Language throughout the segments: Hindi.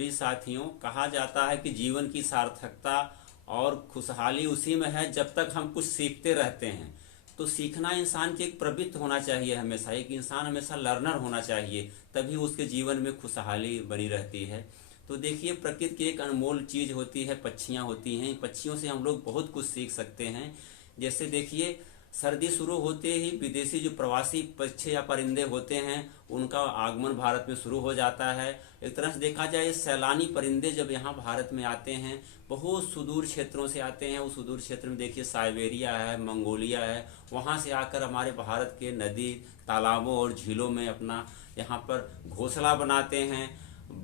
प्रिय साथियों, कहा जाता है कि जीवन की सार्थकता और खुशहाली उसी में है जब तक हम कुछ सीखते रहते हैं। तो सीखना इंसान की एक प्रवृत्ति होना चाहिए, हमेशा एक इंसान हमेशा लर्नर होना चाहिए, तभी उसके जीवन में खुशहाली बनी रहती है। तो देखिए, प्रकृति की एक अनमोल चीज़ होती है, पक्षियाँ होती हैं। पक्षियों से हम लोग बहुत कुछ सीख सकते हैं। जैसे देखिए, सर्दी शुरू होते ही विदेशी जो प्रवासी पक्षी या परिंदे होते हैं, उनका आगमन भारत में शुरू हो जाता है। एक तरह से देखा जाए, सैलानी परिंदे जब यहाँ भारत में आते हैं, बहुत सुदूर क्षेत्रों से आते हैं। उस सुदूर क्षेत्र में देखिए साइबेरिया है, मंगोलिया है, वहाँ से आकर हमारे भारत के नदी, तालाबों और झीलों में अपना यहाँ पर घोंसला बनाते हैं,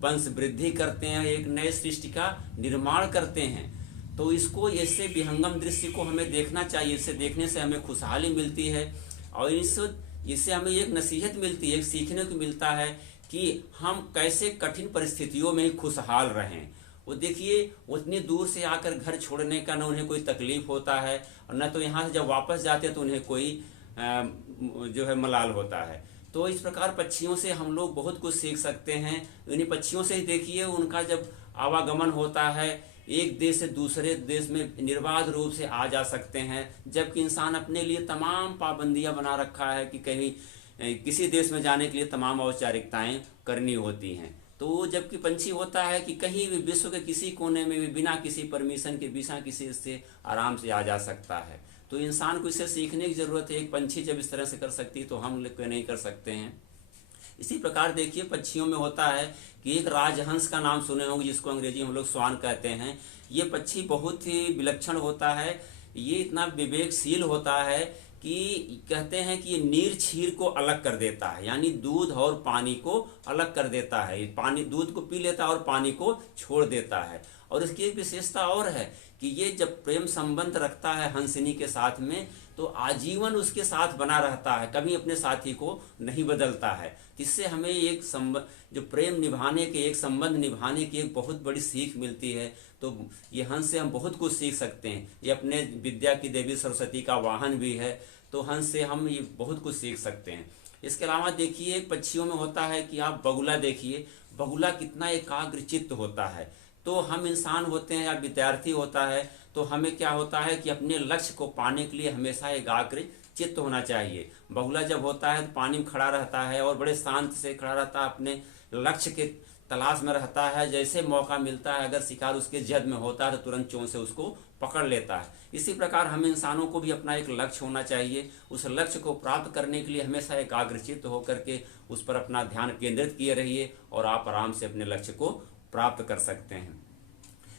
वंश वृद्धि करते हैं, एक नए सृष्टि का निर्माण करते हैं। तो इसको, ऐसे विहंगम दृश्य को हमें देखना चाहिए। इसे देखने से हमें खुशहाली मिलती है और इससे हमें एक नसीहत मिलती है, एक सीखने को मिलता है कि हम कैसे कठिन परिस्थितियों में खुशहाल रहें। वो देखिए, उतनी दूर से आकर घर छोड़ने का न उन्हें कोई तकलीफ होता है और न तो यहाँ से जब वापस जाते हैं तो उन्हें कोई जो है मलाल होता है। तो इस प्रकार पक्षियों से हम लोग बहुत कुछ सीख सकते हैं। इन्हीं पक्षियों से ही देखिए, उनका जब आवागमन होता है, एक देश से दूसरे देश में निर्बाध रूप से आ जा सकते हैं, जबकि इंसान अपने लिए तमाम पाबंदियां बना रखा है कि कहीं किसी देश में जाने के लिए तमाम औपचारिकताएं करनी होती हैं। तो जबकि पंछी होता है कि कहीं भी विश्व के किसी कोने में भी बिना किसी परमिशन के, बिना किसी से आराम से आ जा सकता है। तो इंसान को इससे सीखने की ज़रूरत है। एक पंछी जब इस तरह से कर सकती है तो हम लोग क्यों नहीं कर सकते हैं। इसी प्रकार देखिए, पक्षियों में होता है कि एक राजहंस का नाम सुने होंगे, जिसको अंग्रेजी में हम लोग स्वान कहते हैं। ये पक्षी बहुत ही विलक्षण होता है। ये इतना विवेकशील होता है कि कहते हैं कि ये नीर क्षीर को अलग कर देता है, यानी दूध और पानी को अलग कर देता है। ये पानी, दूध को पी लेता है और पानी को छोड़ देता है। और इसकी एक विशेषता और है कि ये जब प्रेम संबंध रखता है हंसिनी के साथ में, तो आजीवन उसके साथ बना रहता है, कभी अपने साथी को नहीं बदलता है। इससे हमें एक जो प्रेम निभाने के, एक संबंध निभाने की एक बहुत बड़ी सीख मिलती है। तो ये हंस से हम बहुत कुछ सीख सकते हैं। ये अपने विद्या की देवी सरस्वती का वाहन भी है, तो हंस से हम ये बहुत कुछ सीख सकते हैं। इसके अलावा देखिए, पक्षियों में होता है कि आप बगुला देखिए, बगुला कितना एकाग्रचित्त होता है। तो हम इंसान होते हैं या विद्यार्थी होता है, तो हमें क्या होता है कि अपने लक्ष्य को पाने के लिए हमेशा एकाग्र चित्त होना चाहिए। बगुला जब होता है तो पानी में खड़ा रहता है और बड़े शांत से खड़ा रहता है, अपने लक्ष्य के तलाश में रहता है। जैसे मौका मिलता है, अगर शिकार उसके जद में होता है तो तुरंत चोंच से उसको पकड़ लेता है। इसी प्रकार हम इंसानों को भी अपना एक लक्ष्य होना चाहिए। उस लक्ष्य को प्राप्त करने के लिए हमेशा एकाग्रचित्त होकर के उस पर अपना ध्यान केंद्रित किए रहिए और आप आराम से अपने लक्ष्य को प्राप्त कर सकते हैं।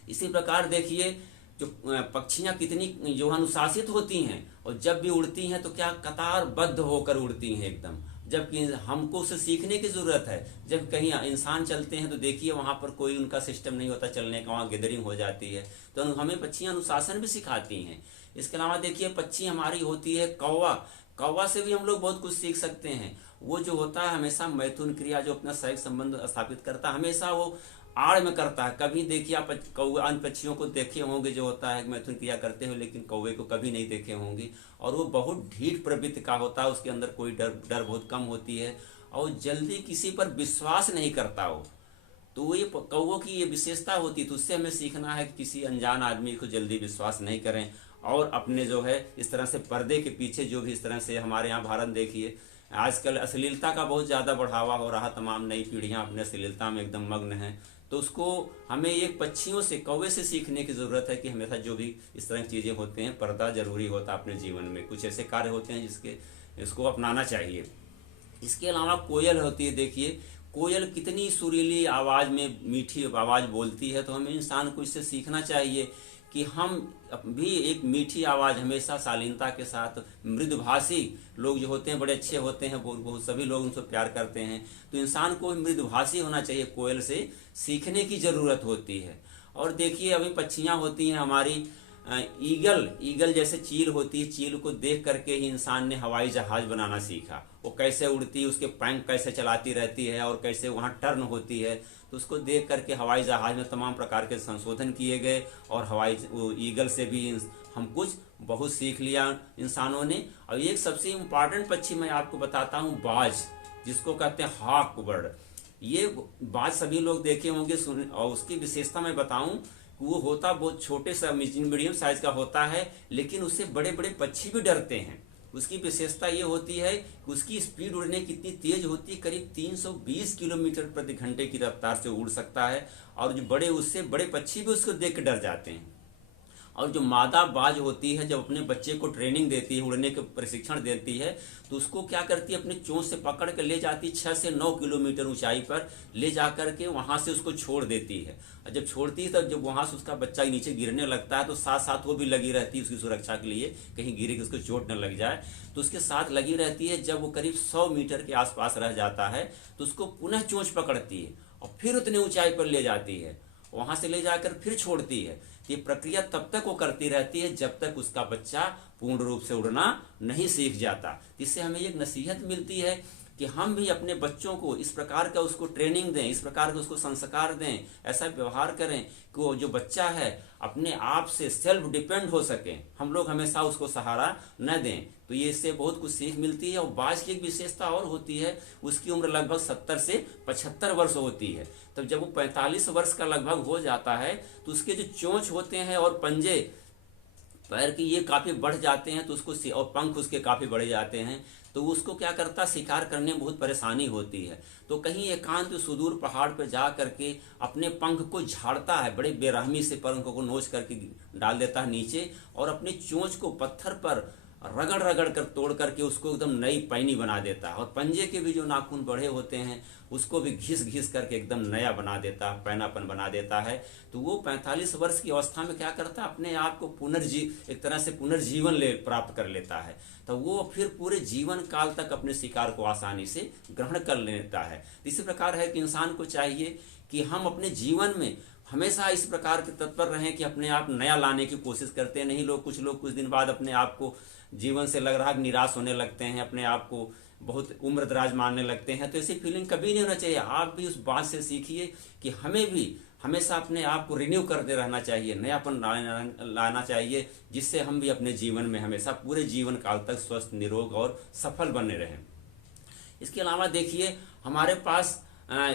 इसी प्रकार देखिए, जो पक्षियां कितनी जो अनुशासित होती हैं और जब भी उड़ती हैं तो क्या कतारबद्ध होकर उड़ती हैं एकदम, जबकि हमको उससे सीखने की ज़रूरत है। जब कहीं इंसान चलते हैं तो देखिए, वहाँ पर कोई उनका सिस्टम नहीं होता चलने का, वहाँ गैदरिंग हो जाती है। तो हमें पक्षियाँ अनुशासन भी सिखाती हैं। इसके अलावा देखिए, पक्षी हमारी होती है कौवा। कौवा से भी हम लोग बहुत कुछ सीख सकते हैं। वो जो होता है हमेशा मैथुन क्रिया, जो अपना शारीरिक संबंध स्थापित करता है, हमेशा वो आड़ में करता है। कभी देखिए, आप कौवा, अन्य पक्षियों को देखे होंगे जो होता है मैथुन क्रिया करते हुए, लेकिन कौवे को कभी नहीं देखे होंगे। और वो बहुत ढीठ प्रवृत्ति का होता है, उसके अंदर कोई डर बहुत कम होती है और जल्दी किसी पर विश्वास नहीं करता हो। तो ये कौवों की ये विशेषता होती है। तो उससे हमें सीखना है कि किसी अनजान आदमी को जल्दी विश्वास नहीं करें और अपने जो है इस तरह से पर्दे के पीछे, जो भी इस तरह से हमारे यहाँ भारत देखिए, आजकल अश्लीलता का बहुत ज़्यादा बढ़ावा हो रहा, तमाम नई पीढ़ियाँ अपने अश्लीलता में एकदम मग्न हैं। तो उसको हमें एक पक्षियों से, कौवे से सीखने की ज़रूरत है कि हमेशा जो भी इस तरह की चीज़ें होते हैं, पर्दा जरूरी होता है अपने जीवन में। कुछ ऐसे कार्य होते हैं इसको अपनाना चाहिए। इसके अलावा कोयल होती है। देखिए, कोयल कितनी सुरीली आवाज़ में मीठी आवाज़ बोलती है। तो हमें इंसान को इससे सीखना चाहिए कि हम भी एक मीठी आवाज़, हमेशा शालीनता के साथ, मृदुभाषी लोग जो होते हैं बड़े अच्छे होते हैं, बहुत सभी लोग उनसे प्यार करते हैं। तो इंसान को मृदुभाषी होना चाहिए, कोयल से सीखने की ज़रूरत होती है। और देखिए, अभी पक्षियाँ होती हैं हमारी, ईगल जैसे चील होती है। चील को देख करके ही इंसान ने हवाई जहाज़ बनाना सीखा। वो कैसे उड़ती है, उसके पंख कैसे चलाती रहती है और कैसे वहाँ टर्न होती है। तो उसको देख करके हवाई जहाज़ में तमाम प्रकार के संशोधन किए गए और ईगल से भी हम कुछ बहुत सीख लिया इंसानों ने। और एक सबसे इम्पॉर्टेंट पक्षी मैं आपको बताता हूँ, बाज, जिसको कहते हैं हॉक बर्ड। ये बात सभी लोग देखे होंगे सुन, और उसकी विशेषता मैं बताऊं कि वो होता बहुत छोटे सा मीडियम साइज का होता है, लेकिन उससे बड़े बड़े पक्षी भी डरते हैं। उसकी विशेषता ये होती है कि उसकी स्पीड उड़ने कितनी तेज होती है, करीब 320 किलोमीटर प्रति घंटे की रफ्तार से उड़ सकता है। और जो बड़े उससे बड़े पक्षी भी उसको देख के डर जाते हैं। और जो मादा बाज होती है, जब अपने बच्चे को ट्रेनिंग देती है, उड़ने के प्रशिक्षण देती है, तो उसको क्या करती है, अपने चोंच से पकड़ कर ले जाती है 6 से 9 किलोमीटर ऊंचाई पर ले जा करके वहां से उसको छोड़ देती है। और जब छोड़ती है तब जब वहां से उसका बच्चा नीचे गिरने लगता है तो साथ साथ वो भी लगी रहती है उसकी सुरक्षा के लिए, कहीं गिरे कि उसको चोट न लग जाए, तो उसके साथ लगी रहती है। जब वो करीब 100 मीटर के आसपास रह जाता है तो उसको पुनः चोंच पकड़ती है और फिर उतने ऊंचाई पर ले जाती है, वहां से ले जाकर फिर छोड़ती है। ये प्रक्रिया तब तक वो करती रहती है जब तक उसका बच्चा पूर्ण रूप से उड़ना नहीं सीख जाता। इससे हमें एक नसीहत मिलती है कि हम भी अपने बच्चों को इस प्रकार का उसको ट्रेनिंग दें, इस प्रकार का उसको संस्कार दें, ऐसा व्यवहार करें कि वो जो बच्चा है अपने आप से सेल्फ डिपेंड हो सके, हम लोग हमेशा उसको सहारा न दें। तो ये इससे बहुत कुछ सीख मिलती है। और बाज की एक विशेषता और होती है, उसकी उम्र लगभग 70 से 75 वर्ष होती है। तब जब वो 45 वर्ष का लगभग हो जाता है तो उसके जो चोंच होते हैं और पंजे पैर की ये काफी बढ़ जाते हैं, तो उसको और पंख उसके काफी बढ़ जाते हैं, तो उसको क्या करता, शिकार करने में बहुत परेशानी होती है। तो कहीं एकांत सुदूर पहाड़ पर जा करके अपने पंख को झाड़ता है, बड़े बेरहमी से पंख को नोच करके डाल देता है नीचे, और अपनी चोंच को पत्थर पर रगड़ रगड़ कर तोड़ करके उसको एकदम नई पैनी बना देता है। और पंजे के भी जो नाखून बड़े होते हैं उसको भी घिस घिस करके एकदम नया बना देता है, पैनापन बना देता है। तो वो 45 वर्ष की अवस्था में क्या करता है, अपने आप को एक तरह से पुनर्जीवन प्राप्त कर लेता है। तो वो फिर पूरे जीवन काल तक अपने शिकार को आसानी से ग्रहण कर लेता है। इसी प्रकार है कि इंसान को चाहिए कि हम अपने जीवन में हमेशा इस प्रकार के तत्पर रहें कि अपने आप नया लाने की कोशिश करते हैं। नहीं लोग कुछ दिन बाद अपने आप को जीवन से लग रहा है निराश होने लगते हैं, अपने आप को बहुत उम्र दराज मानने लगते हैं। तो ऐसी फीलिंग कभी नहीं होना चाहिए। आप भी उस बात से सीखिए कि हमें भी हमेशा अपने आप को रिन्यू करते रहना चाहिए, नयापन लाना चाहिए, जिससे हम भी अपने जीवन में हमेशा पूरे जीवन काल तक स्वस्थ, निरोग और सफल बने रहें। इसके अलावा देखिए हमारे पास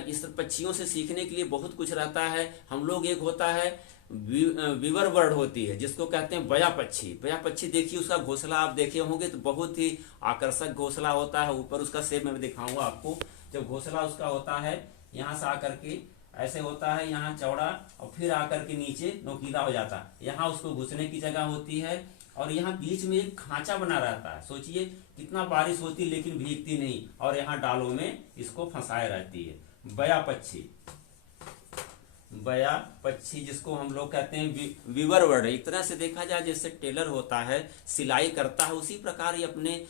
इस पक्षियों से सीखने के लिए बहुत कुछ रहता है। हम लोग एक होता है वीवर बर्ड होती है जिसको कहते हैं बया पक्षी। बया पक्षी देखिए उसका घोंसला आप देखे होंगे तो बहुत ही आकर्षक घोंसला होता है। ऊपर उसका शेप मैं दिखाऊंगा आपको। जब घोंसला उसका होता है यहाँ से आकर के ऐसे होता है, यहाँ चौड़ा, और फिर आकर के नीचे नोकीला हो जाता है। यहाँ उसको घुसने की जगह होती है और यहाँ बीच में एक खांचा बना रहता है। सोचिए कितना बारिश होती लेकिन भीगती नहीं, और यहाँ डालों में इसको फंसाए रहती है। बया पक्षी, बया पक्षी जिसको हम लोग कहते हैं वीवर बर्ड। एक तरह से देखा जाए जैसे टेलर होता है, सिलाई करता है, उसी प्रकार ये अपने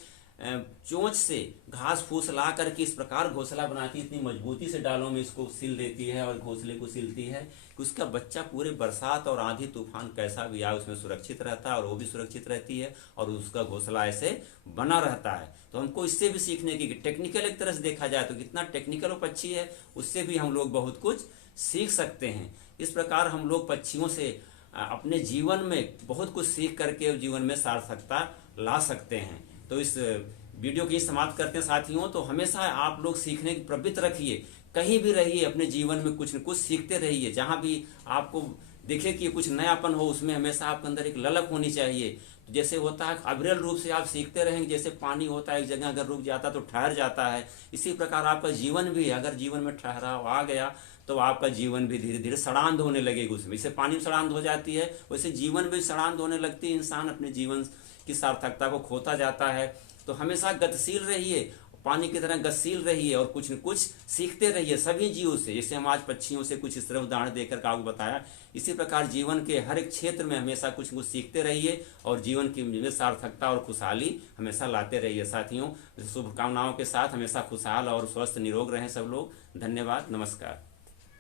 चोंच से घास फूस ला करके इस प्रकार घोंसला बनाती है, इतनी मजबूती से डालों में इसको सिल देती है और घोंसले को सिलती है कि उसका बच्चा पूरे बरसात और आंधी तूफान कैसा भी आए उसमें सुरक्षित रहता है और वो भी सुरक्षित रहती है और उसका घोंसला ऐसे बना रहता है। तो हमको इससे भी सीखने की टेक्निकल एक तरह से देखा जाए तो कितना टेक्निकल पक्षी है, उससे भी हम लोग बहुत कुछ सीख सकते हैं। इस प्रकार हम लोग पक्षियों से अपने जीवन में बहुत कुछ सीख करके जीवन में सार्थकता ला सकते हैं। तो इस वीडियो की समाप्त करते हैं साथियों। तो हमेशा आप लोग सीखने की प्रवृत्ति रखिए, कहीं भी रहिए अपने जीवन में कुछ न कुछ सीखते रहिए। जहां भी आपको दिखे कि कुछ नयापन हो उसमें हमेशा आपके अंदर एक ललक होनी चाहिए। तो जैसे होता है अविरल रूप से आप सीखते रहेंगे, जैसे पानी होता है एक जगह अगर रुक जाता तो ठहर जाता है, इसी प्रकार आपका जीवन भी अगर जीवन में ठहराव आ गया तो आपका जीवन भी धीरे धीरे सड़ांध होने लगेगी। उसमें जैसे पानी में सड़ांध हो जाती है वैसे जीवन भी सड़ांध होने लगती है। इंसान अपने जीवन की सार्थकता को खोता जाता है। तो हमेशा गतिशील रहिए, पानी की तरह गतिशील रहिए और कुछ न कुछ सीखते रहिए सभी जीवों से। जैसे हम आज पक्षियों से कुछ इस तरह उदाहरण देकर आपको बताया, इसी प्रकार जीवन के हर एक क्षेत्र में हमेशा कुछ न कुछ सीखते रहिए और जीवन की सार्थकता और खुशहाली हमेशा लाते रहिए। साथियों शुभकामनाओं के साथ हमेशा खुशहाल और स्वस्थ निरोग रहें सब लोग। धन्यवाद, नमस्कार।